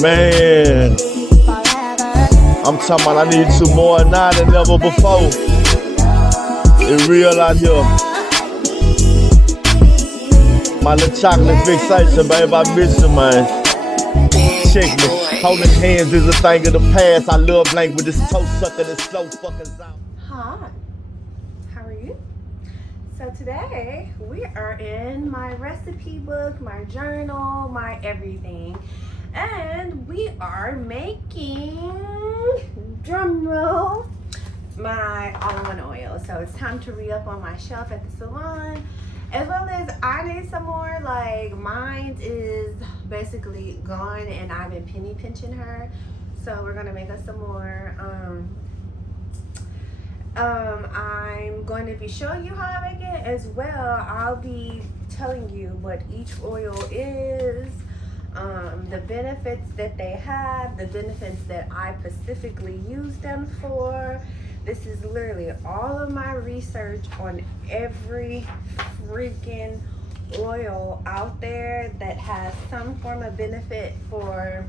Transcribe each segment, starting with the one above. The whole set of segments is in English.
Man, I'm talking about I need you more now than ever before. It's real out here. My little chocolate fixation, babe, I miss you, man. Check me. Holding hands is a thing of the past. I love blank with this toe sucker that's so fucking out. Hi, how are you? So today we are in my recipe book, my journal, my everything. And we are making, drum roll, my all-in-one oil. So it's time to re-up on my shelf at the salon. As well as I need some more, like mine is basically gone and I've been penny pinching her. So we're gonna make us some more. I'm going to be showing you how I make it as well. I'll be telling you what each oil is, the benefits that they have, the benefits that I specifically use them for. This is literally all of my research on every freaking oil out there that has some form of benefit for,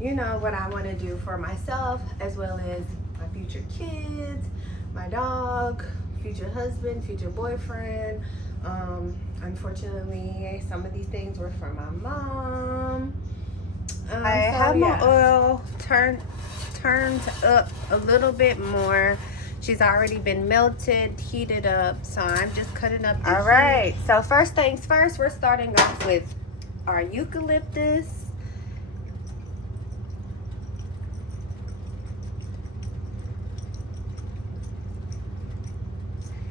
you know, what I want to do for myself, as well as my future kids, my dog, future husband, future boyfriend. Unfortunately, some of these things were for my mom. I have my oil turned up a little bit more. She's already been melted, heated up, so I'm just cutting up the heat. So first things first, we're starting off with our eucalyptus.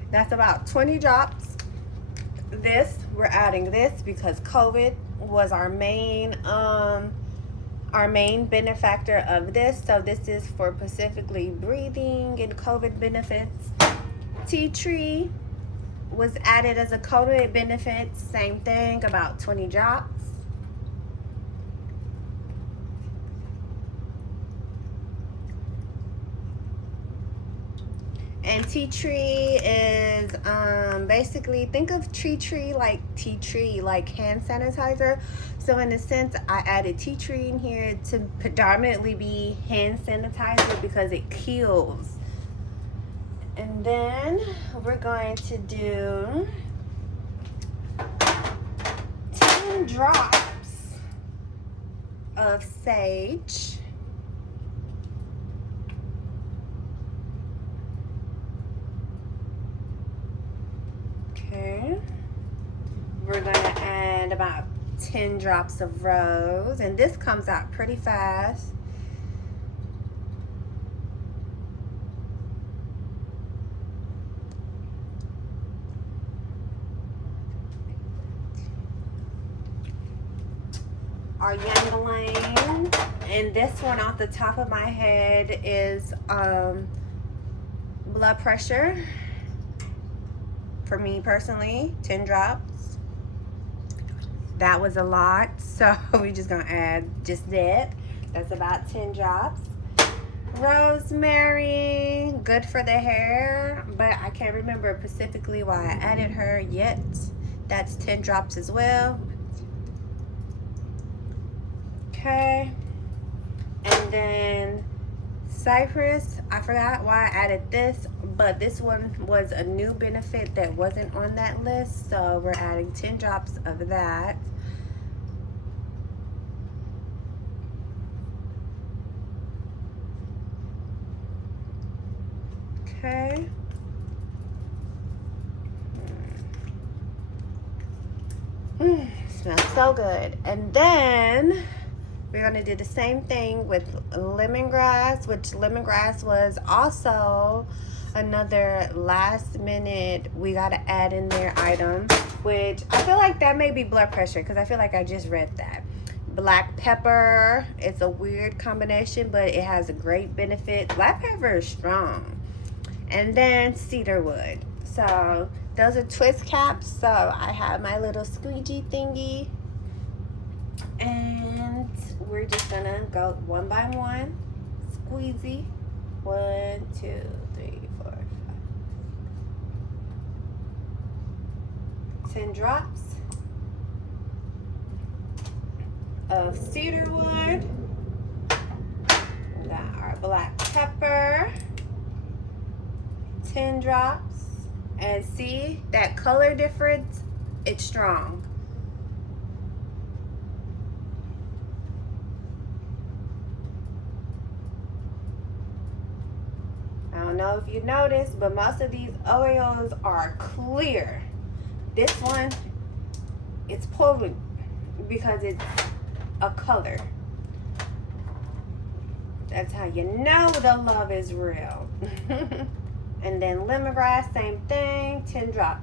That's about 20 drops. We're adding this because COVID was our main benefactor of this. So this is for specifically breathing and COVID benefits. Tea tree was added as a COVID benefit. Same thing, about 20 drops. And tea tree is basically, think of tea tree like hand sanitizer. So in a sense, I added tea tree in here to predominantly be hand sanitizer because it kills. And then we're going to do 10 drops of sage. Okay, we're going to add about 10 drops of rose, and this comes out pretty fast. Our ylang, and this one off the top of my head is blood pressure. For me personally, 10 drops. That was a lot, so we're just gonna add just that. That's about 10 drops. Rosemary, good for the hair, but I can't remember specifically why I added her yet. That's 10 drops as well. Okay, and then cypress, I forgot why I added this, but this one was a new benefit that wasn't on that list, so we're adding 10 drops of that. Okay. Smells so good. And then we're going to do the same thing with lemongrass, which lemongrass was also another last minute we got to add in there item, which I feel like that may be blood pressure because I feel like I just read that. Black pepper, it's a weird combination, but it has a great benefit. Black pepper is strong. And then cedar wood. So those are twist caps. So I have my little squeegee thingy. And we're just gonna go one by one. Squeezy. 1, 2, 3, 4, 5. 10 drops of cedar wood. black pepper, 10 drops, and see that color difference? It's strong. I don't know if you noticed, but most of these oils are clear. This one, it's potent because it's a color. That's how you know the love is real. And then lemongrass, same thing, 10 drops.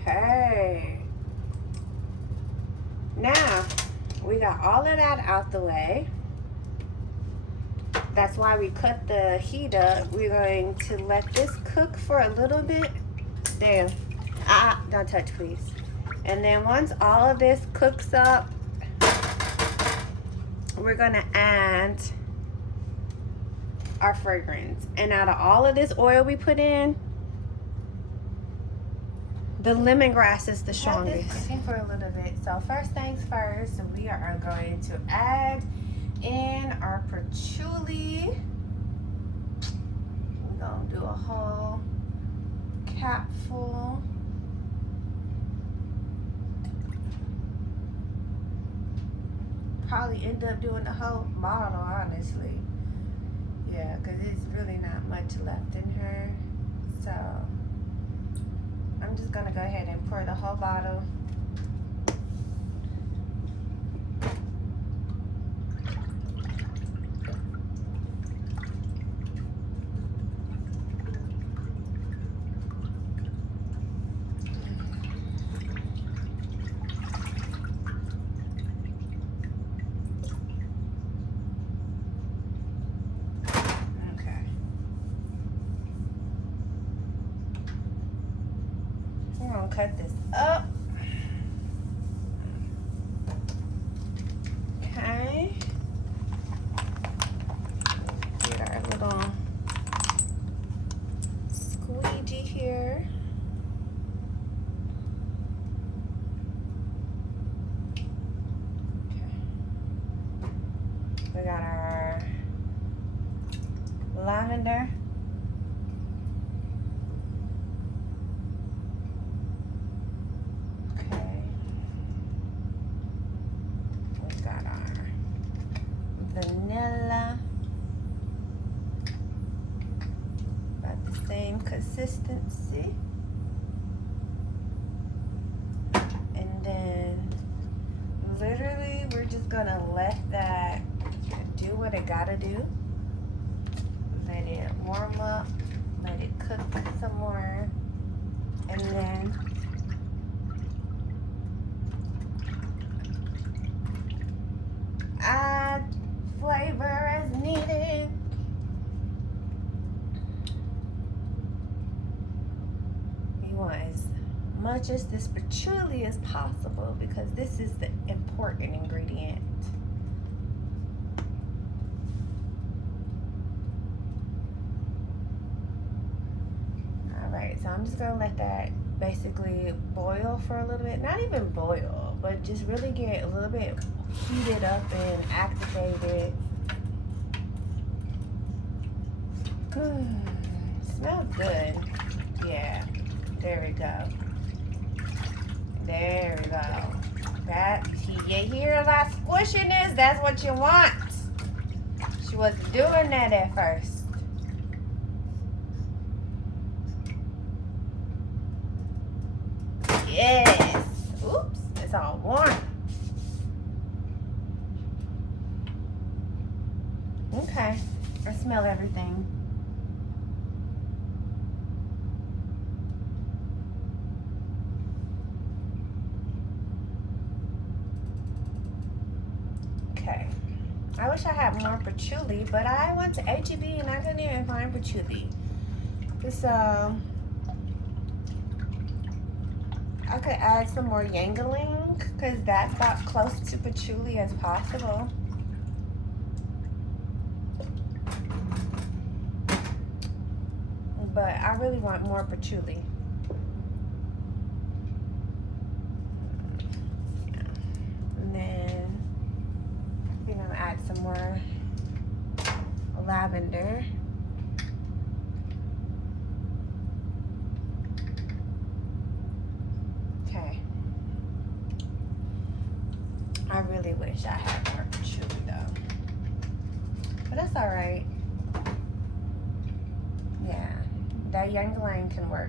Okay. Now, we got all of that out the way. That's why we cut the heat up. We're going to let this cook for a little bit. Damn. Don't touch, please. And then once all of this cooks up, we're gonna add our fragrance. And out of all of this oil we put in, the lemongrass is the strongest. Cooking for a little bit. So first things first, we are going to add in our patchouli. We're gonna do a whole capful. Probably end up doing the whole bottle, honestly. Yeah, because it's really not much left in her. So I'm just gonna go ahead and pour the whole bottle. Cut this up. Okay. Get our little squeegee here. Okay. We got our lavender. Vanilla, about the same consistency, and then literally we're just gonna let that do what it gotta do. Let it warm up, let it cook some more, and then add flavor as needed. You want as much as this patchouli as possible because this is the important ingredient. Alright, so I'm just gonna let that basically boil for a little bit. Not even boil, but just really get a little bit heated up and activated. Smells good. Yeah, there we go. There we go. That, you hear that squishiness? That's what you want. She wasn't doing that at first. Yes. Oops, it's all warm. Okay, I smell everything. Okay, I wish I had more patchouli, but I went to H-E-B and I couldn't even find patchouli. So I could add some more yangling because that's about close to patchouli as possible. But I really want more patchouli. And then lavender. Okay. I really wish I had more patchouli though. But that's alright. Yeah. That Yangling can work.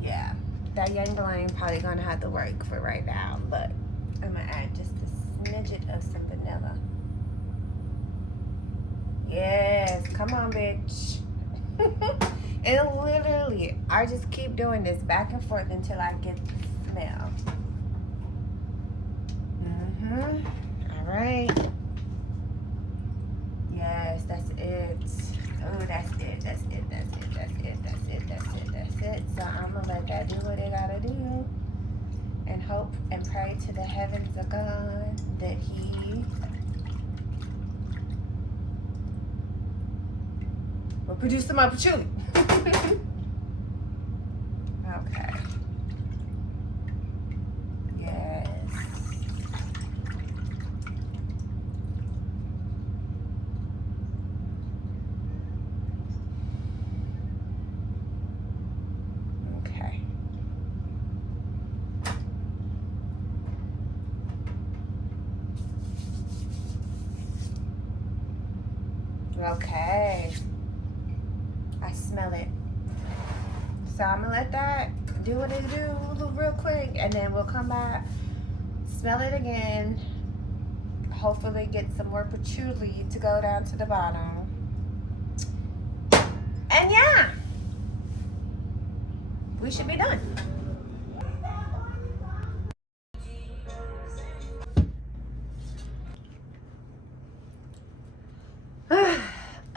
Yeah. That Yangling probably gonna have to work for right now. But I'm gonna add just a smidget of some vanilla. Yes. Come on, bitch. And literally, I just keep doing this back and forth until I get the smell. All right. Yes, that's it. Oh, that's it. That's it. That's it. That's it. That's it. That's it. That's it. So I'm gonna let that do what it gotta do, and hope and pray to the heavens of God that He will produce some more patchouli. Okay. Yes. Okay. Okay. I smell it. So I'm gonna let that do what it do real quick, and then we'll come back, smell it again, hopefully get some more patchouli to go down to the bottom. And yeah, we should be done.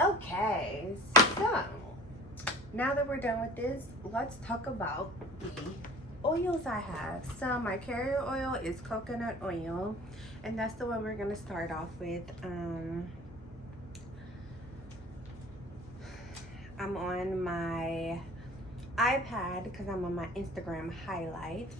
Okay, so now that we're done with this, let's talk about the oils I have. So my carrier oil is coconut oil, and that's the one we're gonna start off with. I'm on my iPad because I'm on my Instagram highlights.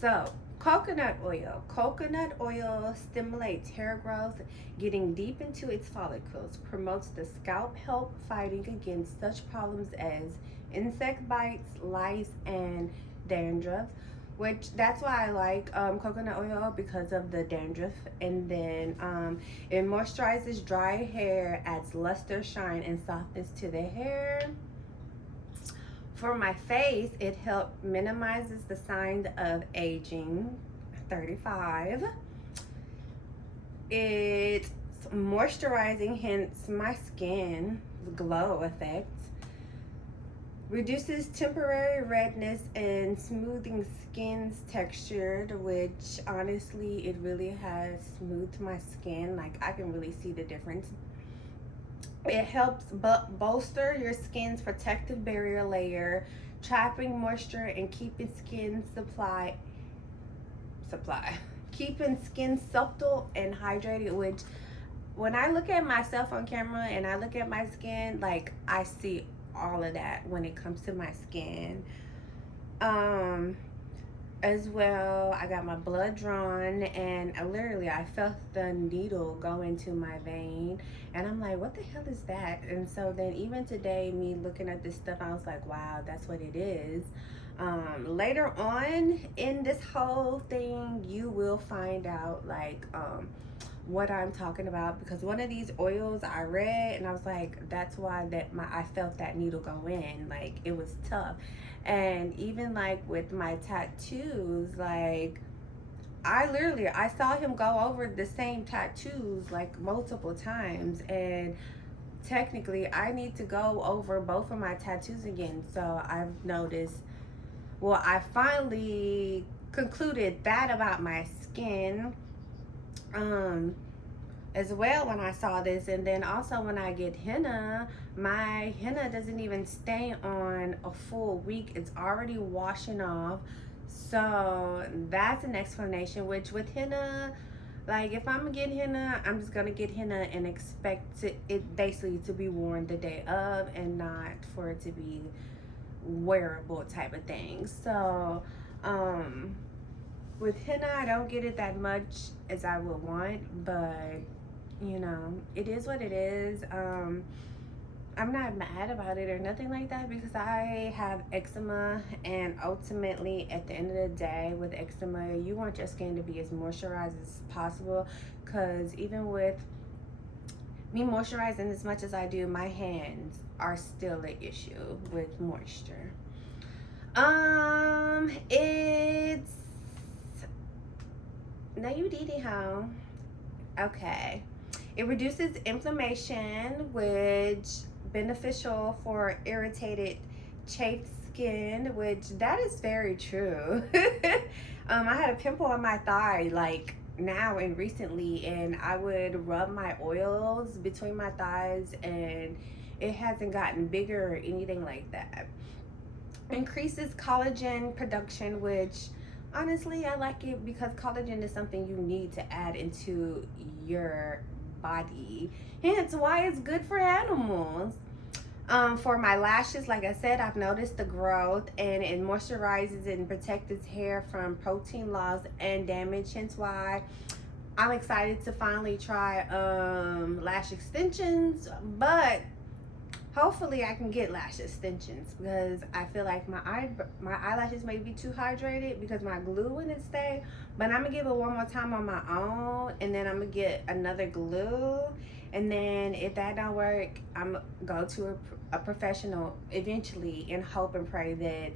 So coconut oil. Coconut oil stimulates hair growth, getting deep into its follicles, promotes the scalp health, fighting against such problems as insect bites, lice, and dandruff. Which that's why I like coconut oil, because of the dandruff. And then it moisturizes dry hair, adds luster, shine, and softness to the hair. For my face, it minimizes the signs of aging, 35. It's moisturizing, hence my skin glow effect. Reduces temporary redness and smoothing skin's texture, which honestly, it really has smoothed my skin. Like, I can really see the difference. It helps bolster your skin's protective barrier layer, trapping moisture and keeping skin keeping skin supple and hydrated. Which, when I look at myself on camera and I look at my skin, like, I see all of that when it comes to my skin. As well, I got my blood drawn, and I felt the needle go into my vein, and I'm like, what the hell is that? And so then even today, me looking at this stuff, I was like, wow, that's what it is. Later on in this whole thing, you will find out like what I'm talking about, because one of these oils I read and I was like, that's why I felt that needle go in. Like, it was tough. And even like with my tattoos, like, I saw him go over the same tattoos like multiple times, and technically I need to go over both of my tattoos again. So I've noticed, well, I finally concluded that about my skin as well when I saw this. And then also when I get henna, my henna doesn't even stay on a full week. It's already washing off. So that's an explanation. Which with henna, like, if I'm gonna get henna, I'm just gonna get henna and expect it basically to be worn the day of, and not for it to be wearable type of thing. So with henna, I don't get it that much as I would want, but you know, it is what it is. I'm not mad about it or nothing like that because I have eczema, and ultimately at the end of the day with eczema, you want your skin to be as moisturized as possible, because even with me moisturizing as much as I do, my hands are still an issue with moisture. It's no, you did it, huh? Okay. It reduces inflammation, which beneficial for irritated, chafed skin, which that is very true. I had a pimple on my thigh like now and recently, and I would rub my oils between my thighs, and it hasn't gotten bigger or anything like that. Increases collagen production, which honestly I like it because collagen is something you need to add into your body, hence why it's good for animals. For my lashes, like I said, I've noticed the growth, and it moisturizes and protects its hair from protein loss and damage, hence why I'm excited to finally try lash extensions. But hopefully I can get lash extensions because I feel like my eyelashes may be too hydrated because my glue wouldn't stay. But I'm gonna give it one more time on my own, and then I'm gonna get another glue, and then if that don't work, I'm gonna go to a professional eventually and hope and pray that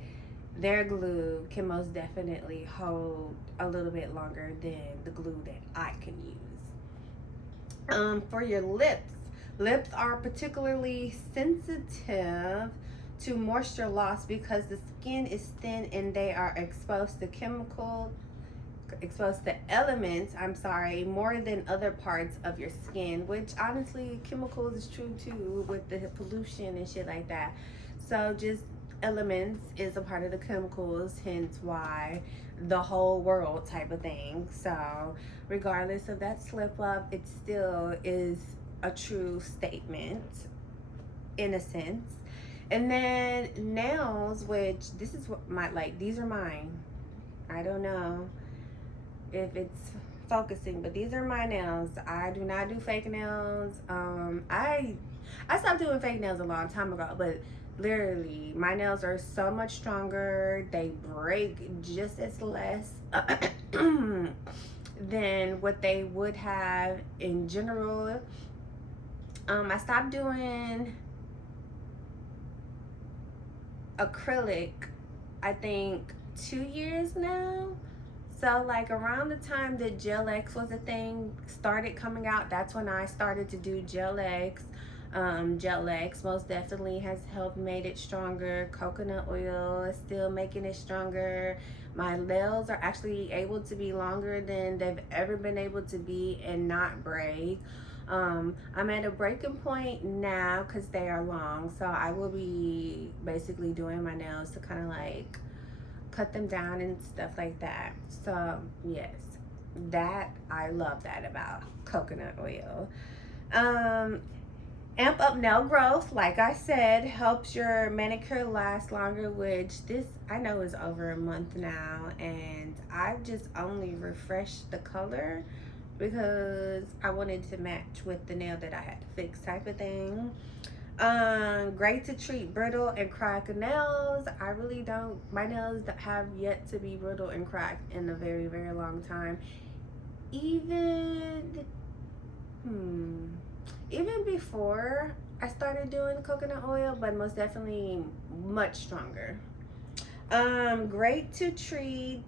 their glue can most definitely hold a little bit longer than the glue that I can use. For your lips, lips are particularly sensitive to moisture loss because the skin is thin and they are exposed to elements, more than other parts of your skin, which honestly chemicals is true too with the pollution and shit like that. So just elements is a part of the chemicals, hence why the whole world type of thing. So regardless of that slip up, it still is a true statement in a sense. And then nails, which this is what these are mine. I don't know if it's focusing, but these are my nails. I do not do fake nails. I stopped doing fake nails a long time ago, but literally my nails are so much stronger. They break just as less than what they would have in general. I stopped doing acrylic, I think 2 years now. So like around the time that Gel X was a thing, started coming out, that's when I started to do Gel X. Gel X most definitely has helped made it stronger. Coconut oil is still making it stronger. My nails are actually able to be longer than they've ever been able to be and not break. I'm at a breaking point now because they are long, so I will be basically doing my nails to kind of like cut them down and stuff like that. So yes, that I love that about coconut oil. Amp up nail growth, like I said, helps your manicure last longer, which this I know is over a month now, and I've just only refreshed the color because I wanted to match with the nail that I had to fix type of thing. Great to treat brittle and cracked nails. I really don't, my nails have yet to be brittle and cracked in a very, very long time. Even before I started doing coconut oil, but most definitely much stronger. Great to treat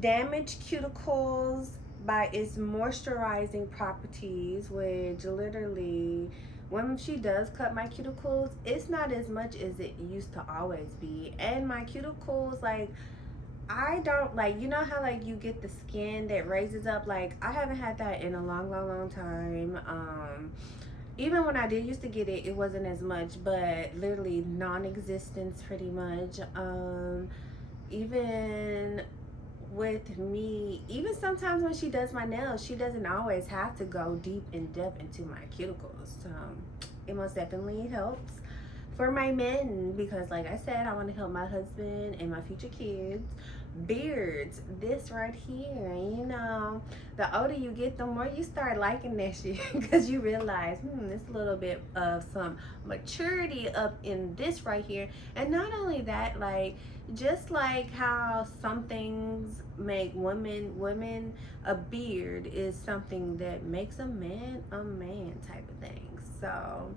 damaged cuticles by its moisturizing properties, which literally when she does cut my cuticles, it's not as much as it used to always be. And my cuticles, like, I don't like, you know how like you get the skin that raises up, like I haven't had that in a long time. Even when I did used to get it, it wasn't as much, but literally non-existence pretty much. Even with me, even sometimes when she does my nails, she doesn't always have to go deep in depth into my cuticles. So it most definitely helps for my men because like I said, I want to help my husband and my future kids, beards, this right here, you know, the older you get, the more you start liking that shit because you realize, there's a little bit of some maturity up in this right here. And not only that, like, just like how some things make women, a beard is something that makes a man type of thing. So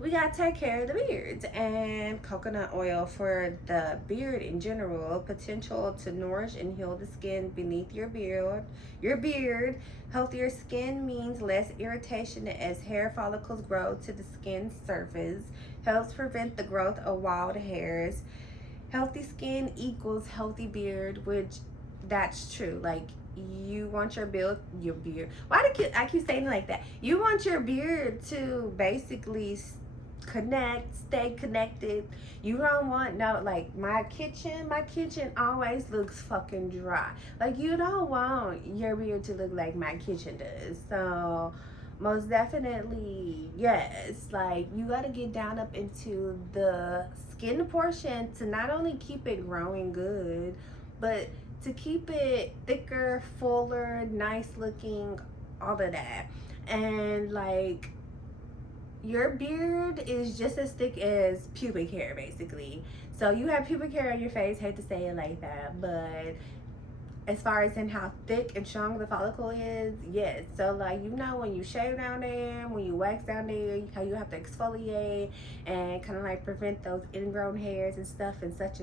we gotta take care of the beards. And coconut oil for the beard in general, potential to nourish and heal the skin beneath your beard. Healthier skin means less irritation as hair follicles grow to the skin surface. Helps prevent the growth of wild hairs. Healthy skin equals healthy beard, which that's true. Like, you want your beard. Why do I keep saying it like that? You want your beard to basically stay connected. You don't want like my kitchen always looks fucking dry. Like, you don't want your beard to look like my kitchen does. So most definitely, yes, like, you got to get down up into the skin portion to not only keep it growing good, but to keep it thicker, fuller, nice looking, all of that. And like, your beard is just as thick as pubic hair, basically. So you have pubic hair on your face, hate to say it like that, but as far as in how thick and strong the follicle is, yes. So like, you know, when you shave down there, when you wax down there, how you have to exfoliate and kind of like prevent those ingrown hairs and stuff and such,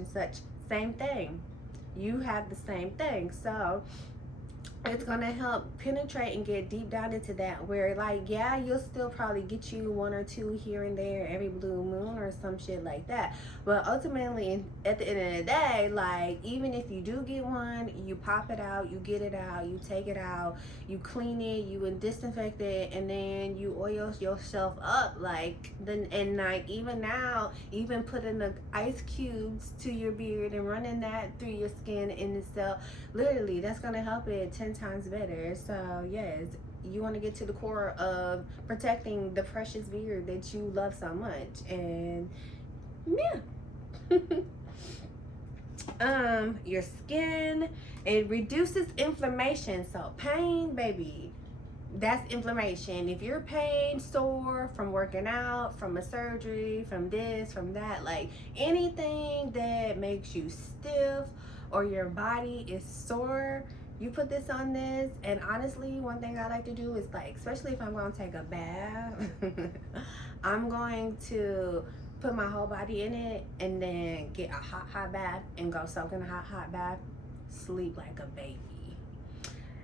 same thing. You have the same thing. So it's gonna help penetrate and get deep down into that, where like, yeah, you'll still probably get you one or two here and there every blue moon or some shit like that, but ultimately at the end of the day, like, even if you do get one, you pop it out, you get it out, you take it out, you clean it, you disinfect it, and then you oil yourself up. Like, then, and like, even now, even putting the ice cubes to your beard and running that through your skin in itself, literally, that's gonna help it 10 times better. So yes, you want to get to the core of protecting the precious beard that you love so much. And yeah. Your skin, it reduces inflammation. So pain, baby, that's inflammation. If you're pain, sore from working out, from a surgery, from this, from that, like anything that makes you stiff or your body is sore, you put this on this. And honestly, one thing I like to do is, like, especially if I'm going to take a bath, I'm going to put my whole body in it and then get a hot bath and go soak in a hot bath, sleep like a baby.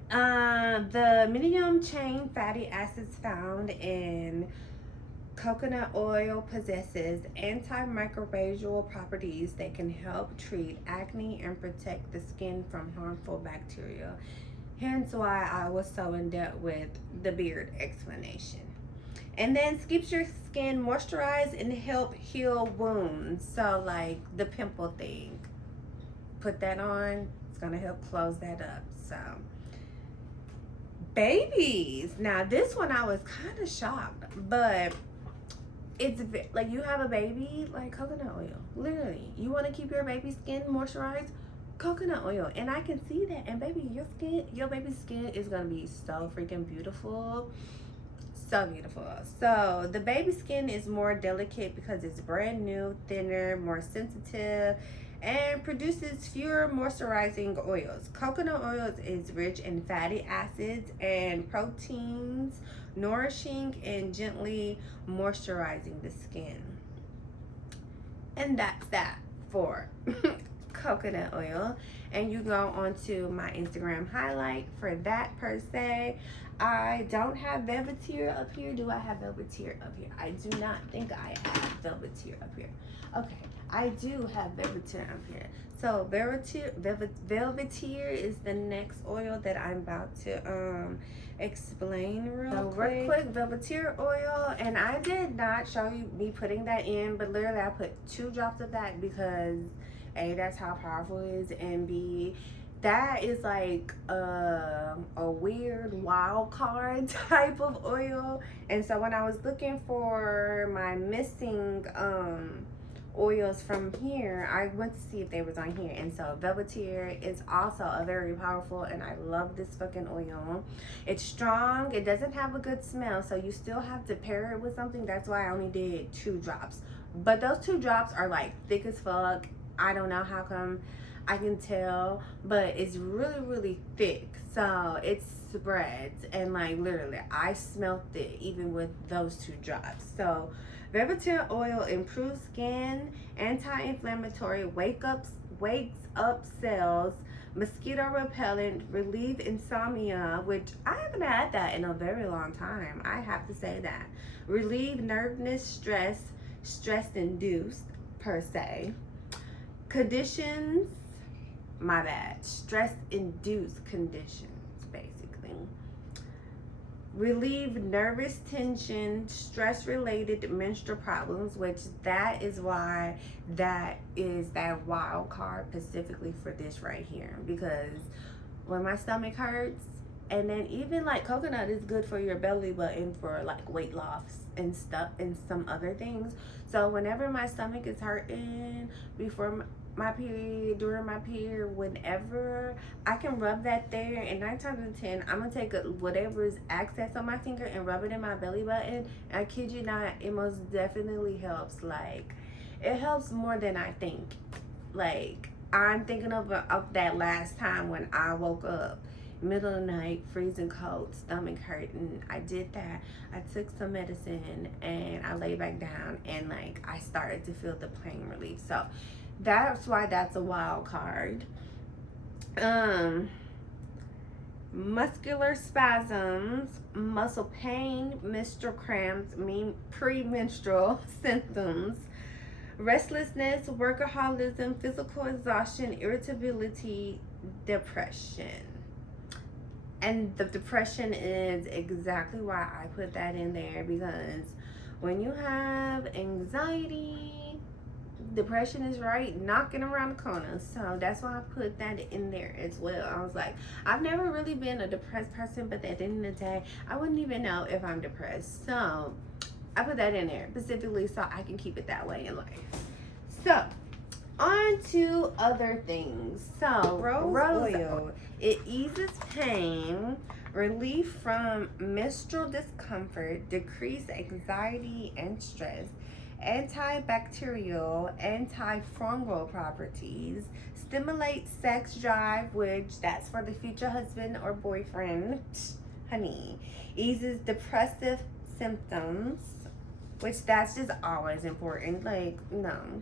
The medium chain fatty acids found in coconut oil possesses antimicrobial properties that can help treat acne and protect the skin from harmful bacteria. Hence why I was so in depth with the beard explanation. And then keeps your skin moisturized and help heal wounds. So like the pimple thing, put that on, it's gonna help close that up. So babies, now this one I was kind of shocked, but it's like, you have a baby, like coconut oil, literally, you want to keep your baby's skin moisturized, coconut oil. And I can see that. And baby, your baby's skin is gonna be so freaking beautiful, so beautiful. So the baby skin is more delicate because it's brand new, thinner, more sensitive, and produces fewer moisturizing oils. Coconut oil is rich in fatty acids and proteins, nourishing and gently moisturizing the skin. And that's that for coconut oil. And you go onto my Instagram highlight for that per se. I don't have Velvetier up here. Do I have Velvetier up here? I do not think I have Velvetier up here. Okay, I do have Velvetier up here. So Velvetier is the next oil that I'm about to explain real quick. Velvetier oil, and I did not show you me putting that in, but literally I put 2 drops of that because A, that's how powerful it is, and B, that is like a weird wild card type of oil. And so when I was looking for my missing oils from here. I went to see if they was on here, and so Velvetier is also a very powerful, and I love this fucking oil. It's strong. It doesn't have a good smell, so you still have to pair it with something. That's why I only did 2 drops, but those 2 drops are like thick as fuck. I don't know how come, I can tell, but it's really thick, so it spreads, and like literally I smelt it even with those 2 drops. So Velvetier oil improves skin, anti-inflammatory, wakes up cells, mosquito repellent, relieve insomnia, which I haven't had that in a very long time, I have to say that. Relieve nervousness, stress induced per se. Conditions, my bad, stress induced conditions, basically. Relieve nervous tension, stress related menstrual problems, which that is why that is that wild card specifically for this right here, because when my stomach hurts, and then even like coconut is good for your belly button for like weight loss and stuff and some other things. So whenever my stomach is hurting before my period, during my period, whenever, I can rub that there, and 9 times out of 10 I'm gonna take whatever is excess on my finger and rub it in my belly button. I kid you not, it most definitely helps. Like, it helps more than I think. Like, I'm thinking of that last time when I woke up middle of the night, freezing cold, stomach hurting. I did that. I took some medicine and I lay back down, and like I started to feel the pain relief. So that's why that's a wild card. Muscular spasms, muscle pain, menstrual cramps, premenstrual symptoms, restlessness, workaholism, physical exhaustion, irritability, depression. And the depression is exactly why I put that in there, because when you have anxiety, depression is right knocking around the corner. So that's why I put that in there as well. I was like, I've never really been a depressed person, but at the end of the day, I wouldn't even know if I'm depressed. So I put that in there specifically so I can keep it that way in life. So on to other things. So rose oil, it eases pain, relief from menstrual discomfort, decrease anxiety and stress, antibacterial, antifungal properties, stimulates sex drive, which that's for the future husband or boyfriend, honey, eases depressive symptoms, which that's just always important. Like, no,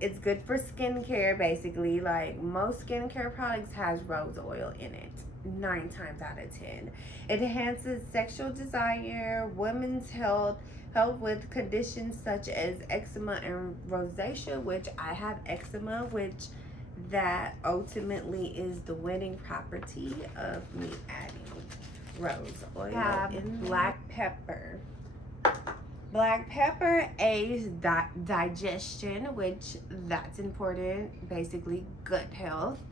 it's good for skincare, basically. Like, most skincare products has rose oil in it 9 times out of 10. It enhances sexual desire, women's health, help with conditions such as eczema and rosacea, which I have eczema, which that ultimately is the winning property of me adding rose oil. In black pepper. Black pepper aids digestion, which that's important, basically gut health.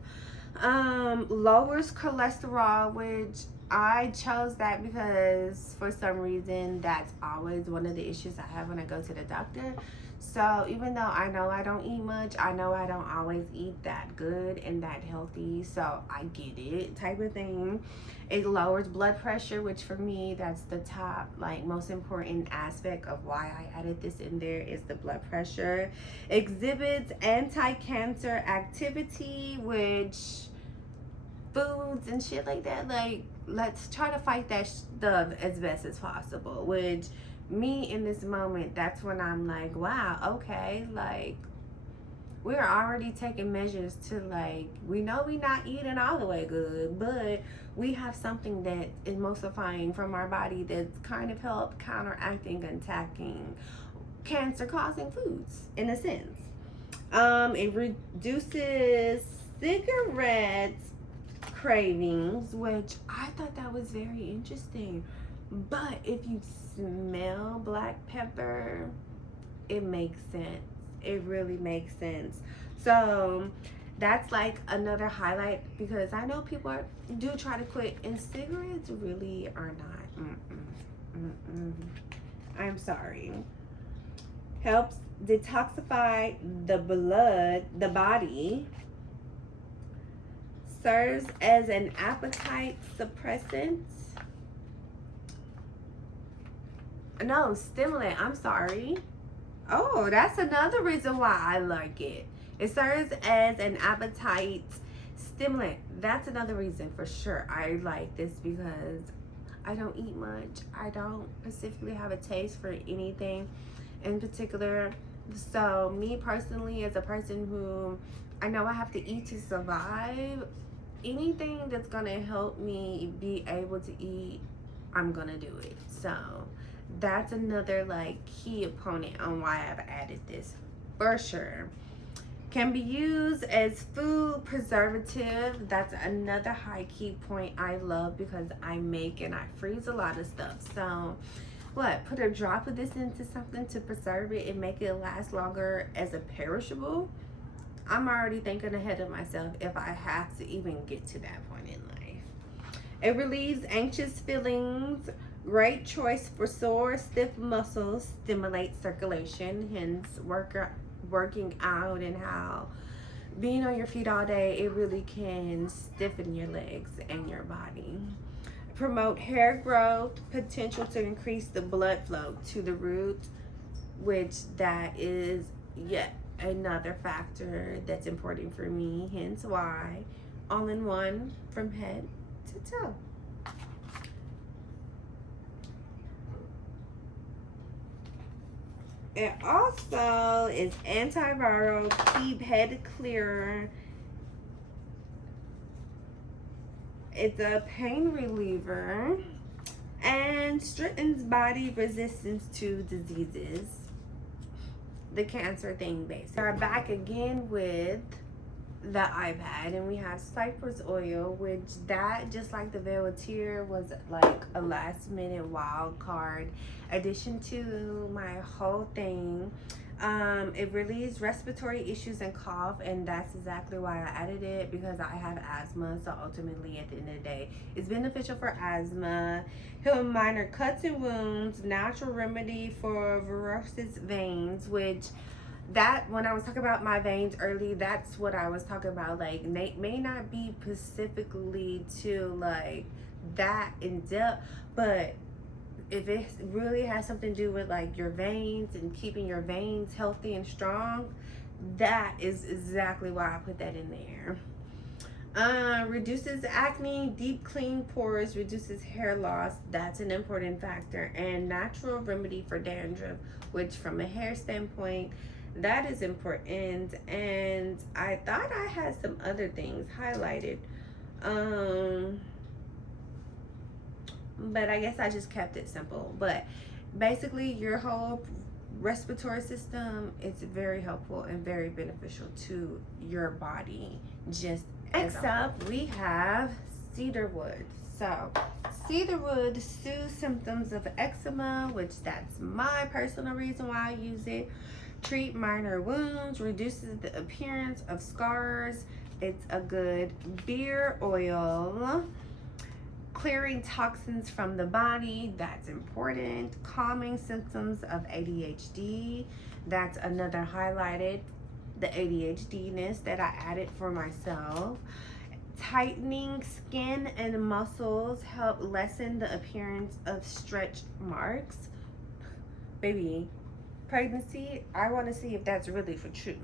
Lowers cholesterol, which I chose that because for some reason that's always one of the issues I have when I go to the doctor. So even though I know I don't eat much, I know I don't always eat that good and that healthy, so I get it type of thing. It lowers blood pressure, which for me, that's the top, like, most important aspect of why I added this in there is the blood pressure. Exhibits anti-cancer activity, which foods and shit like that, like, let's try to fight that stuff as best as possible, which me in this moment, that's when I'm like, wow, okay, like, we're already taking measures to, like, we know we're not eating all the way good, but we have something that is emulsifying from our body that's kind of help counteracting and attacking cancer causing foods in a sense. It reduces cigarette cravings, which I thought that was very interesting. But if you smell black pepper, it makes sense. It really makes sense. So that's like another highlight, because I know people do try to quit, and cigarettes really are not. I'm sorry. Helps detoxify the blood, the body, serves as an appetite suppressant. No, stimulant, I'm sorry. Oh, that's another reason why I like it. It serves as an appetite stimulant. That's another reason for sure I like this, because I don't eat much. I don't specifically have a taste for anything in particular. So me personally, as a person who I know I have to eat to survive, anything that's gonna help me be able to eat, I'm gonna do it. So that's another like key opponent on why I've added this for sure. Can be used as food preservative. That's another high key point I love, because I make and I freeze a lot of stuff. So what, put a drop of this into something to preserve it and make it last longer as a perishable. I'm already thinking ahead of myself if I have to even get to that point in life. It relieves anxious feelings. Great choice for sore, stiff muscles. Stimulates circulation, hence working out, and how being on your feet all day, it really can stiffen your legs and your body. Promote hair growth, potential to increase the blood flow to the root, which that is yet another factor that's important for me, hence why all in one from head to toe. It also is antiviral, keep head clearer. It's a pain reliever and strengthens body resistance to diseases. The cancer thing, basically. We're back again with the iPad, and we have cypress oil, which that, just like the Velvetier, was like a last minute wild card addition to my whole thing. It relieves respiratory issues and cough, and that's exactly why I added it, because I have asthma. So ultimately, at the end of the day, it's beneficial for asthma. Heal minor cuts and wounds, natural remedy for varicose veins, which that, when I was talking about my veins early, that's what I was talking about. Like, they may not be specifically to like that in depth, but if it really has something to do with like your veins and keeping your veins healthy and strong, that is exactly why I put that in there. Reduces acne, deep clean pores, reduces hair loss. That's an important factor. And natural remedy for dandruff, which from a hair standpoint, that is important. And I thought I had some other things highlighted, but I guess I just kept it simple. But basically, your whole respiratory system is very helpful and very beneficial to your body. Just next up, we have cedarwood. So cedarwood soothes symptoms of eczema, which that's my personal reason why I use it. Treat minor wounds, reduces the appearance of scars. It's a good beer oil. Clearing toxins from the body, that's important. Calming symptoms of ADHD, that's another highlighted, the ADHD-ness that I added for myself. Tightening skin and muscles, help lessen the appearance of stretch marks. Baby, pregnancy, I want to see if that's really for true.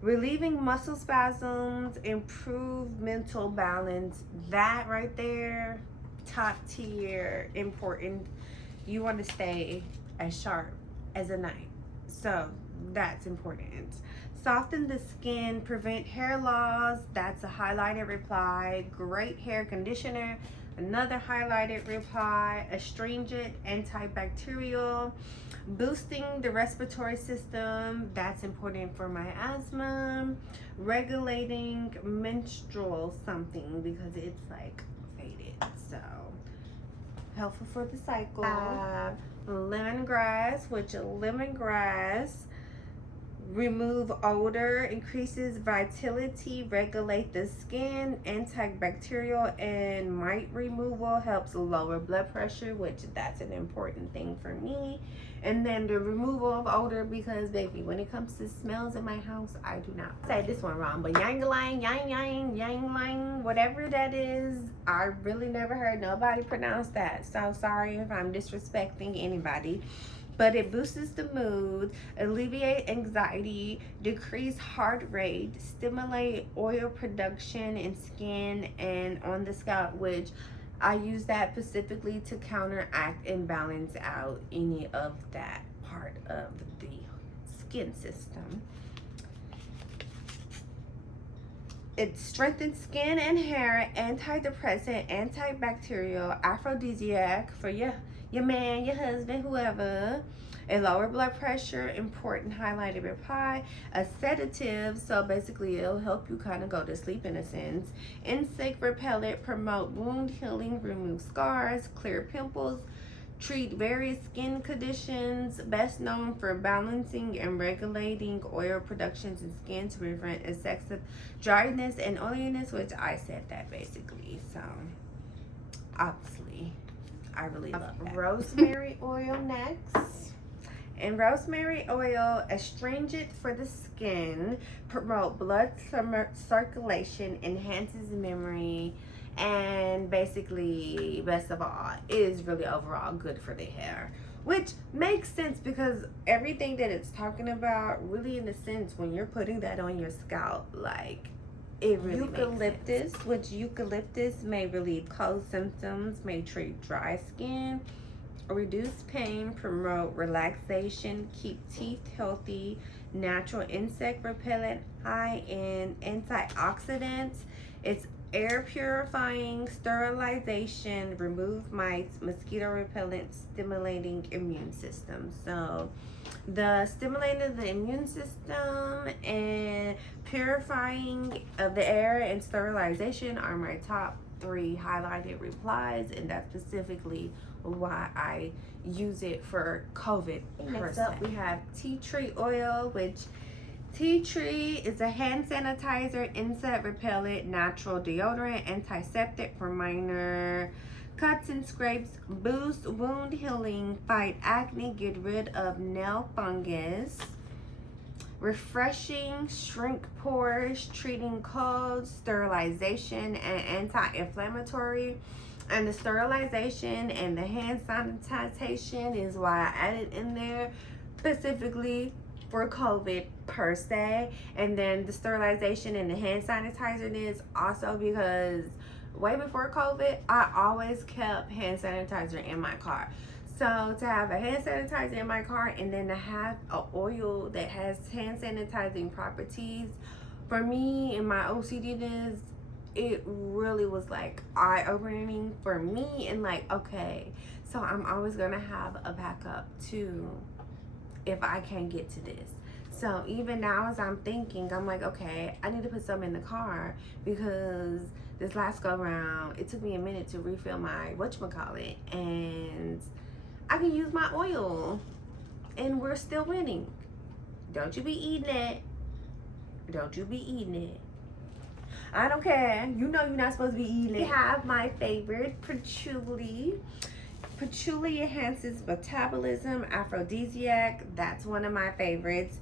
Relieving muscle spasms, improve mental balance. That right there, top tier, important. You want to stay as sharp as a knife. So that's important. Soften the skin, prevent hair loss. That's a highlighted reply. Great hair conditioner. Another highlighted reply. Astringent, antibacterial. Boosting the respiratory system, that's important for my asthma. Regulating menstrual something, because it's like faded, so helpful for the cycle. Lemongrass, which lemongrass remove odor, increases vitality, regulate the skin, antibacterial and mite removal, helps lower blood pressure, which that's an important thing for me. And then the removal of odor, because baby, when it comes to smells in my house, I do not say this one wrong, but yang lang, yang yang, yang lang, whatever that is, I really never heard nobody pronounce that. So sorry if I'm disrespecting anybody. But it boosts the mood, alleviate anxiety, decrease heart rate, stimulate oil production in skin and on the scalp, which I use that specifically to counteract and balance out any of that part of the skin system. It strengthens skin and hair, antidepressant, antibacterial, aphrodisiac for your man, your husband, whoever. A lower blood pressure, important highlighted reply. A sedative, so basically it'll help you kind of go to sleep in a sense. Insect repellent, promote wound healing, remove scars, clear pimples, treat various skin conditions. Best known for balancing and regulating oil productions in skin to prevent excessive dryness and oiliness, which I said that basically. So obviously I really love that. Rosemary oil next. And rosemary oil, astringent for the skin, promote blood circulation, enhances memory, and basically, best of all, it is really overall good for the hair. Which makes sense because everything that it's talking about, really in a sense, when you're putting that on your scalp, like, it really eucalyptus, which eucalyptus may relieve cold symptoms, may treat dry skin, reduce pain, promote relaxation, keep teeth healthy, natural insect repellent, high in antioxidants. It's air purifying, sterilization, remove mites, mosquito repellent, stimulating immune system. So the stimulating of the immune system and purifying of the air and sterilization are my top 3 highlighted replies, and that's specifically why I use it for COVID. Next up we have tea tree oil, which tea tree is a hand sanitizer, insect repellent, natural deodorant, antiseptic for minor cuts and scrapes, boost wound healing, fight acne, get rid of nail fungus, refreshing, shrink pores, treating colds, sterilization, and anti-inflammatory. And the sterilization and the hand sanitization is why I added in there specifically for COVID per se. And then the sterilization and the hand sanitizer is also because way before COVID, I always kept hand sanitizer in my car. So to have a hand sanitizer in my car and then to have an oil that has hand sanitizing properties, for me and my OCDness, it really was like eye-opening for me, and like, okay, so I'm always gonna have a backup too if I can't get to this. So even now as I'm thinking, I'm like, okay, I need to put some in the car because this last go round, it took me a minute to refill my whatchamacallit, and I can use my oil and we're still winning. Don't you be eating it. Don't you be eating it. I don't care. You know you're not supposed to be eating it. I have my favorite, patchouli. Patchouli enhances metabolism, aphrodisiac. That's one of my favorites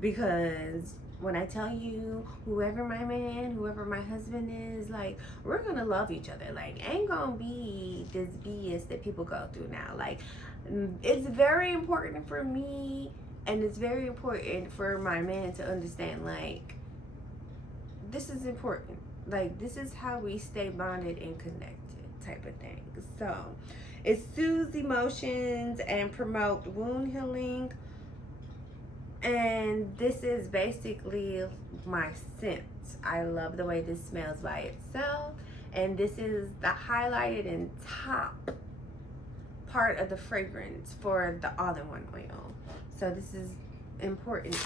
because when I tell you, whoever my man, whoever my husband is, like, we're gonna love each other. Like, ain't gonna be this BS that people go through now. Like, it's very important for me, and it's very important for my man to understand, like, this is important. Like, this is how we stay bonded and connected type of thing. So it soothes emotions and promote wound healing. And this is basically my scent. I love the way this smells by itself. And this is the highlighted and top part of the fragrance for the all-in-one oil. So this is important.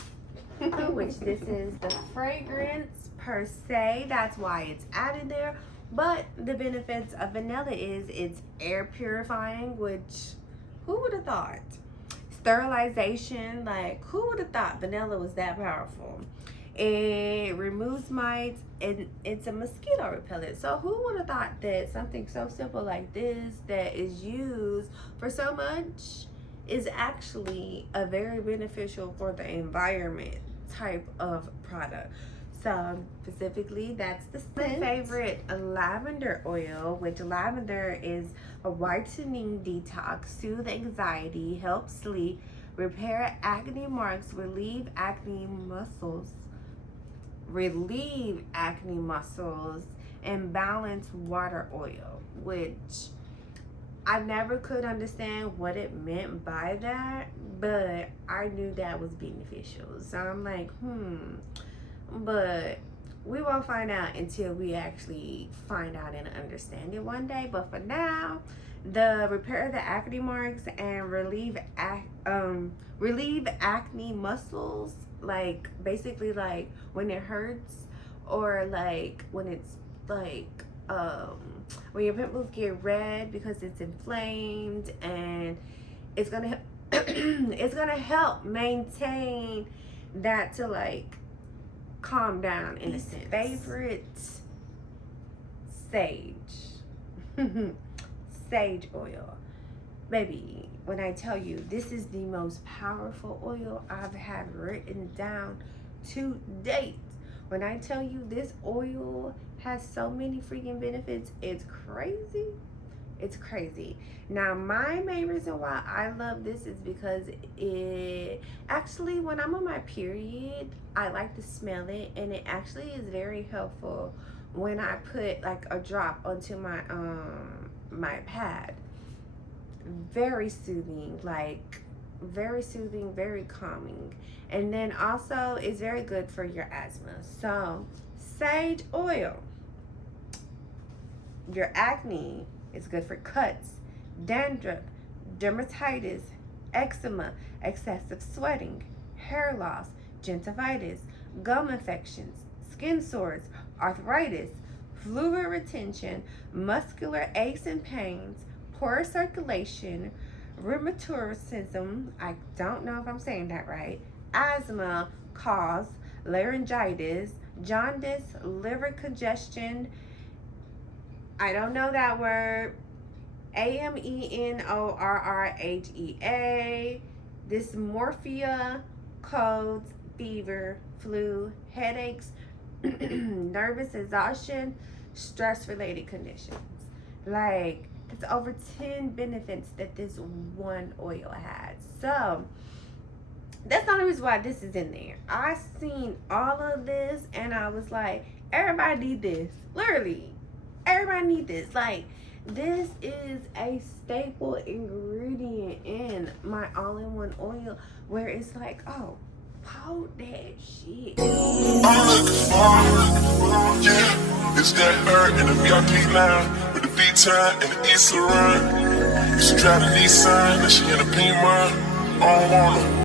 Which this is the fragrance per se, that's why it's added there. But the benefits of vanilla is it's air purifying, which who would have thought? sterilization. Like, who would have thought vanilla was that powerful? It removes mites and it's a mosquito repellent. So who would have thought that something so simple like this that is used for so much is actually a very beneficial for the environment type of product. So specifically, that's the scent. My favorite, lavender oil, which lavender is a whitening detox, soothe anxiety, help sleep, repair acne marks, relieve acne muscles, and balance water oil, which I never could understand what it meant by that, but I knew that was beneficial. So I'm like, but we won't find out until we actually find out and understand it one day. But for now, the repair the acne marks and relieve acne muscles, like basically like when it hurts, or like when it's like when your pimples get red because it's inflamed, and it's gonna it's gonna help maintain that to like calm down in a sense. Favorite, sage. Sage oil. Baby, when I tell you this is the most powerful oil I've had written down to date. When I tell you this oil has so many freaking benefits, it's crazy. It's crazy. Now, my main reason why I love this is because it actually, when I'm on my period, I like to smell it, and it actually is very helpful when I put like a drop onto my my pad. Very soothing, like very soothing, very calming. And then also it's very good for your asthma. So sage oil, your acne, it's good for cuts, dandruff, dermatitis, eczema, excessive sweating, hair loss, gingivitis, gum infections, skin sores, arthritis, fluid retention, muscular aches and pains, poor circulation, rheumatism, I don't know if I'm saying that right, asthma, cause, laryngitis, jaundice, liver congestion, I don't know that word, amenorrhea, dysmorphia, colds, fever, flu, headaches, nervous exhaustion, stress-related conditions. Like, it's over 10 benefits that this one oil has. So that's the only reason why this is in there. I seen all of this and I was like, everybody need this. Literally, everybody need this. Like, this is a staple ingredient in my all-in-one oil, where it's like, oh, pout that shit. I'm looking for, yeah, it's that bird in the VIP line with the V-Time and the East Laurent. She drive a Nissan and she in a Beamer. I don't want her.